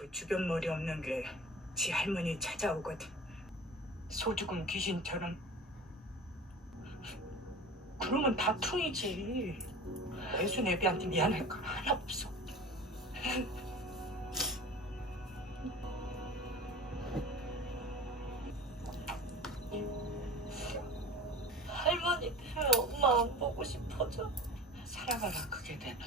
그 주변 머리 없는 게 지 할머니 찾아오거든. 소죽은 귀신처럼. 그러면 다 퉁이지. 애순 애비한테 미안할 거 하나 없어. 할머니 왜 엄마 안 보고 싶어져? 살아가라 그게 되나.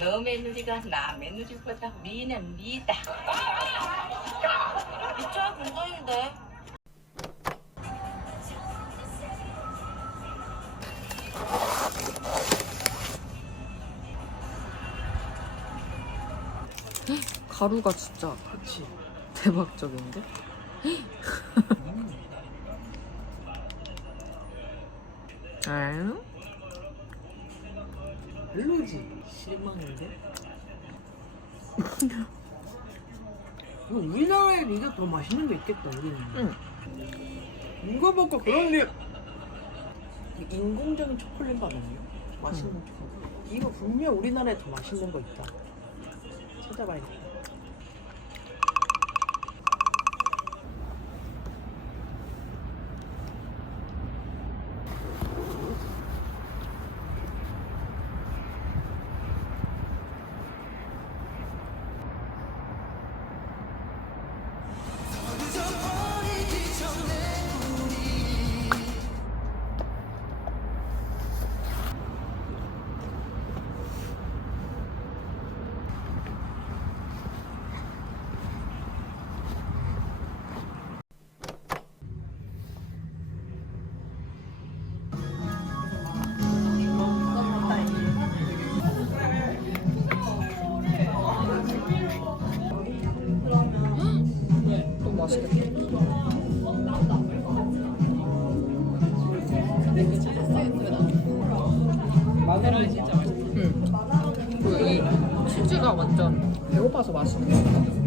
너 며느리가 나 며느리보다 미는 미다. 이쪽이 근본인데 가루가 진짜 그렇지. 대박적인데? 아, 별로지. 실망인데. 이거 우리나라에도 이게 더 맛있는 게 있겠다 우리는. 응. 이거 먹고 그런 게 인공적인 초콜릿 맛 아니에요? 맛있는 초콜릿. 이거 분명 우리나라에 더 맛있는 거 있다. 찾아봐야겠다. 맛있겠다. 마늘은 진짜 맛있어. 응. 그리고 이 치즈가 완전 배고파서 맛있는 거.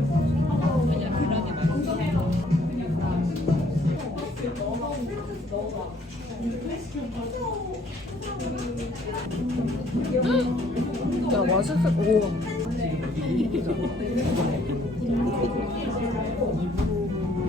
야 맛있어. 오.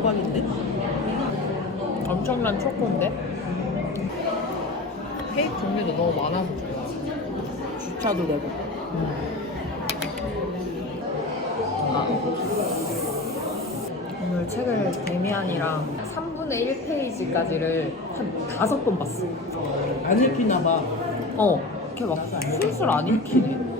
호박인데? 엄청난 초코인데? 케이크 종류도 너무 많아서 좋아. 주차도 되고. 아. 오늘 책을 데미안이랑 3분의 1페이지까지를 한 다섯 번 봤어. 안 읽히나 봐. 어, 이렇게 막 술술 안 읽히네.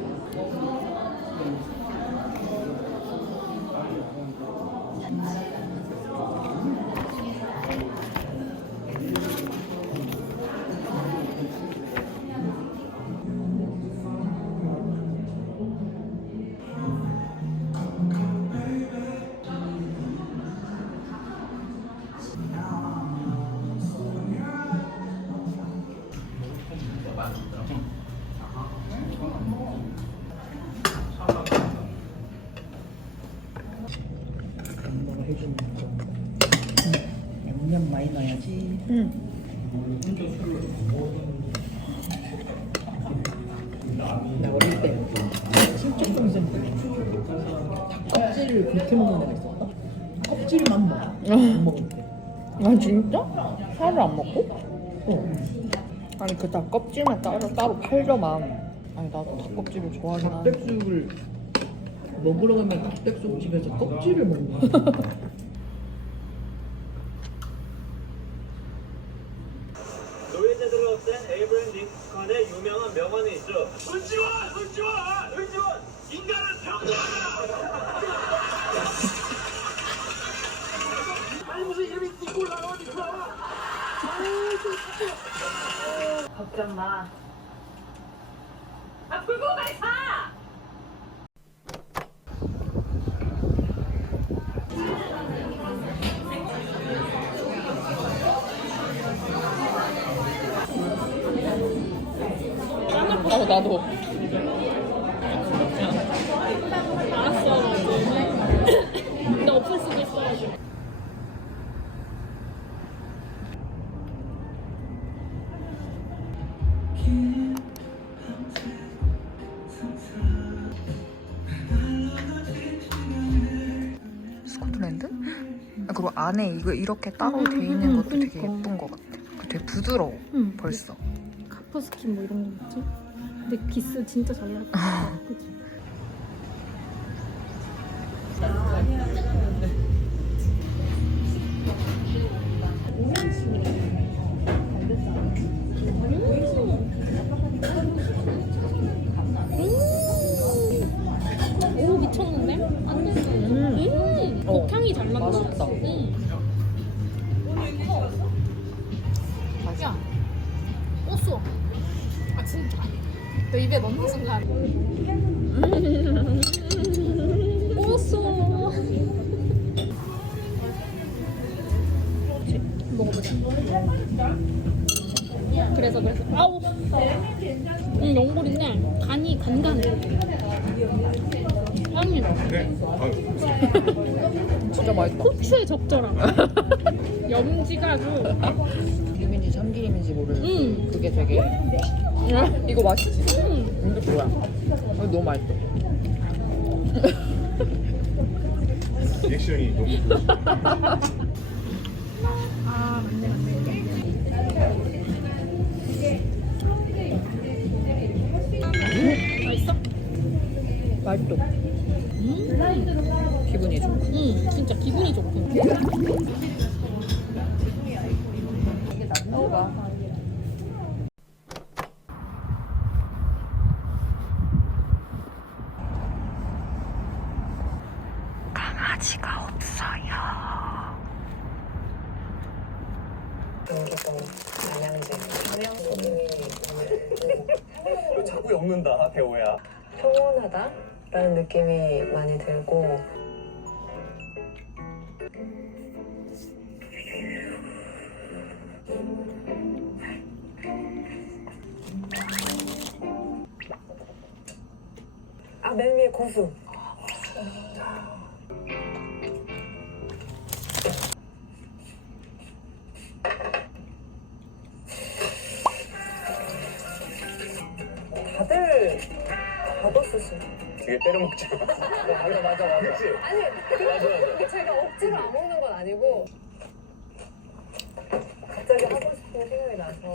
엄마가 해주는 거. 양념 많이 넣어야지. 응. 나 어릴 때 친척동 쌤 껍질을 그렇게 먹는 애가 있었다. 껍질만 먹어. 안 먹을 때. 아 진짜? 살을 안 먹고? 응. 아니 그 닭 껍질만 따로 따로 팔더만. 아니 나도 닭 껍질을 좋아하긴 하는데. 닭백숙을 먹으러 가면 닭백숙 집에서 껍질을 먹는 거야. 노예제도를 없앤 에이브랜 링컨의 유명한 명언이 있죠. 은지원! 은지원! 은지원! 인간은 평등하다! 아니 무슨 이름이 띠고 올라가 어디 들어와! 걱정 마. 아, 불고 빨리 타! 어 나도. 나 없을 수도 있어가지고. 스코틀랜드? 아, 그리고 안에 이거 이렇게 따로 돼 있는 것도 되게 그러니까. 예쁜 것 같아. 되게 부드러워. 응. 벌써. 카프스킨 뭐 이런 거 있지? 근데 기스 진짜 잘 나왔다. 그치? 오 미쳤는데? 완전 음, 어. 향이 잘 난다. 맛있다. 음. 입에 넣는 순간. 오쏘. 먹어보자. 그래서 그래서 아우. 음 연골인데 간이 간간해. 향이 나. 진짜 맛있다. 고추에 적절함. 염지가 아주. 기름인지 참기름인지 모르는 음. 그게 되게 이거 맛있지? 음. 이게 뭐야? 이거 너무 맛있어. 리액션이 너무 좋으시다. 맛있어? 기분이 좋아. 음, 진짜 기분이 좋고. 강아지가 없어요. 경기도 남양주 평양도민이 너 자꾸 엮는다, 대호야. 평온하다라는 느낌이 많이 들고 아 맨 위에 고수 그치? 아니 그 제가 억지로 안 먹는 건 아니고 갑자기 하고 싶은 생각이 나서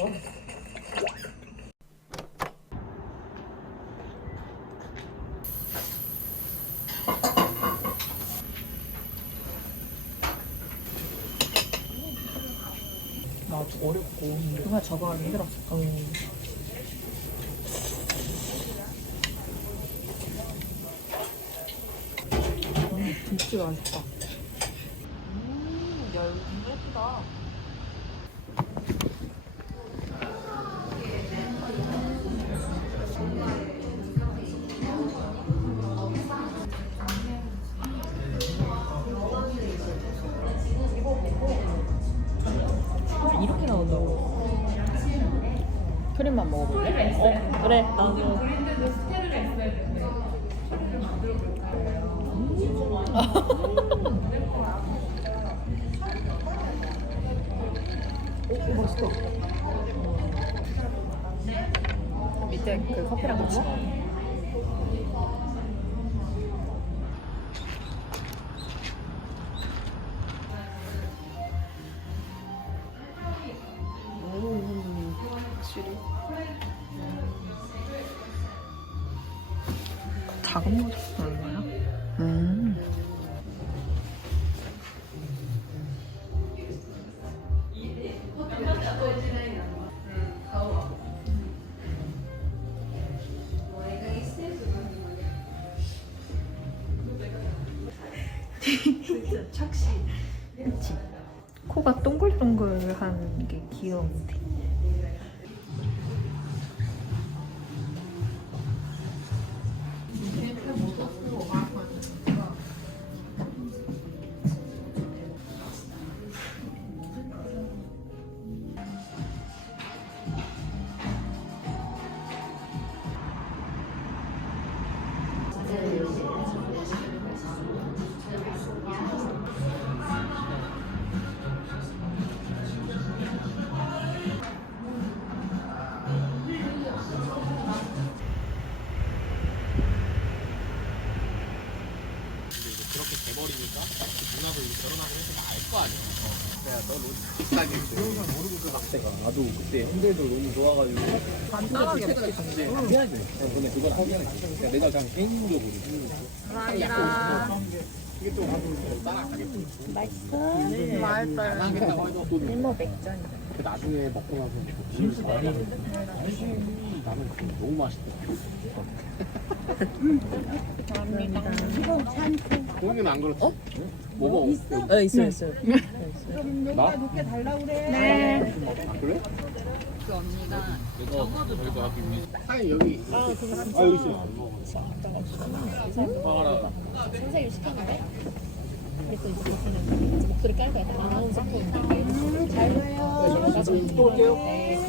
나도 어렵고 정말 적응하기 힘들었어. 음, 김치가 맛있다. 음, 야, 이거 진짜 예쁘다. 이렇게 나온다고. 크림만 먹어볼래? 어, 그래. 나도. 오, 맛있다. 밑에 그 커피랑 같이. 작은 거좋 코가 동글동글한 게 귀여운데. 누나도 이제 결혼하고 해서 알거 아니야. 내가 너 너무 비싸게 그런 걸 모르고 그 막대가 나도 그때 핸들도 너무 좋아가지고 간단하게 먹겠는데 해야지. 그냥 근데 그걸 하기에는 그냥 내가 그냥 개인적으로 감사합니다. 이게 또 가서 따라가겠지. 맛있어. 맛있다. 안 하겠다고 해도 또 일모 백전. 그 나중에 먹고 나서 진짜 많이 나는 그게 너무 맛있더라. 공유는 안 그렇지? 어? 뭐 먹어? 어 있어 있어. 나? 네. 아 그래? 그 언니가 적어도 아니 여기. 아 여기 있어 봐라 순세를 시켰는데? 그래서 이제 목소리 깔고 아나운서 톤. 음, 잘 가요. 또 올게요. 네,